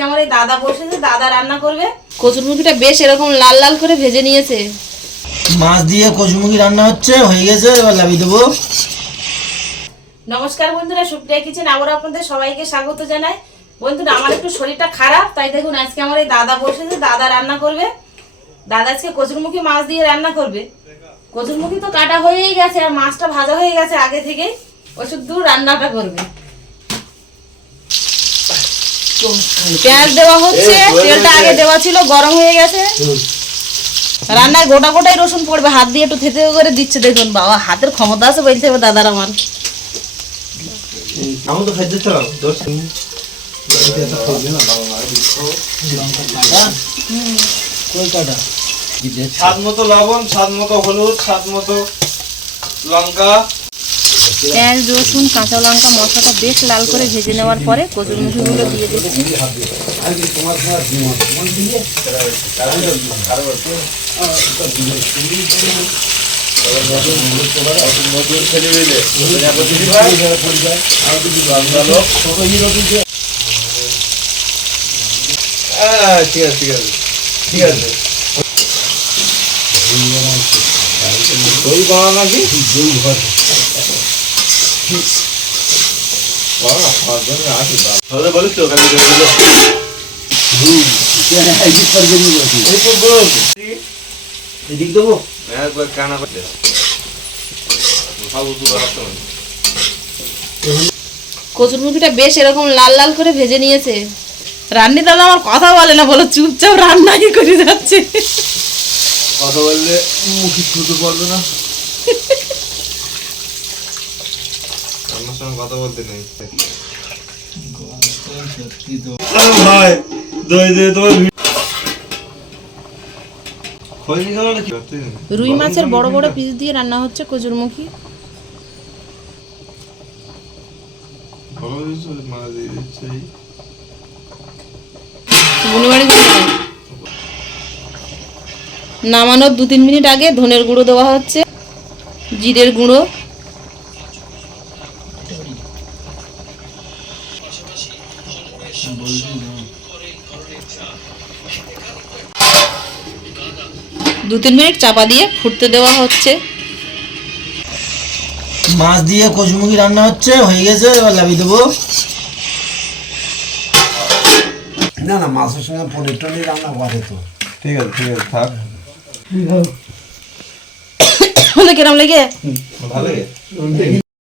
আজকে আমার এই দাদা বসেছে, দাদা রান্না করবে। কচুরমুখিটা বেশ এরকম লাল লাল করে ভেজে নিয়েছে। মাছ দিয়ে কচুরমুখী রান্না হচ্ছে, হয়ে গেছে, এবার লাভিয়ে দেবো। নমস্কার বন্ধুরা, সুপ্রিয়া কিচেন আবার আপনাদের সবাইকে স্বাগত জানাই। বন্ধুরা, আমার একটু শরীরটা খারাপ, তাই দেখুন আজকে আমার এই দাদা বসেছে, দাদা রান্না করবে। দাদা আজকে কচুরমুখী মাছ দিয়ে রান্না করবে। কচুরমুখী তো কাটা হয়েই গেছে আর মাছটা ভাজা হয়ে গেছে আগে থেকে, ও শুধু রান্নাটা করবে। পেঁয়াজ দেওয়া হচ্ছে, তেলটা আগে দেওয়া ছিল, গরম হয়ে গেছে। রান্নায় গোটা গোটাই রসুন পড়বে, হাত দিয়ে একটু থেতে করে দিচ্ছে। দেখুন বাবা, হাতের ক্ষমতা আছে বলতে হবে দাদার। আমার আমি তো খাইতে চাও স্বাদ মতো লবণ, স্বাদ মতো হলুদ, স্বাদ মতো লঙ্কা। পেঁয়াজ রসুন কাঁচা লঙ্কা মশলাটা বেশ লাল করে ভেজে নেওয়ার পরে কচুরমুখিগুলো দিয়ে দিচ্ছি। ঠিক আছে ঠিক আছে ঠিক আছে। দই বানা নাকি? দই ঘর বলিস তো এদিক দেবো। কচুরমুখিটা বেশ এরকম লাল লাল করে ভেজে নিয়েছে। রান্নি দাদা আমার কথা বলে না, বলো চুপচাপ রান্নাই করে যাচ্ছে। কথা বললে মুখে ছুটে পড়বে না। আমার সঙ্গে কথা বলতে নেই ভাই। দই দিয়ে তোমার রুই মাছের বড় বড় পিস দিয়ে রান্না হচ্ছে কচুরমুখী। নামানোর 2-3 মিনিট আগে ধনের গুঁড়ো দেওয়া হচ্ছে, জিরের গুঁড়ো, দু 3 মিনিট চাপা দিয়ে ফুটতে দেওয়া হচ্ছে। মাছ দিয়ে কচুরমুখী রান্না হচ্ছে, হয়ে গেছে, এবার লাভিয়ে দেবো। না না, মাছের সঙ্গে পনির টনির রান্না করে তো। ঠিক আছে ঠিক আছে থাক। কিরম লেগে? ভালো লাগে।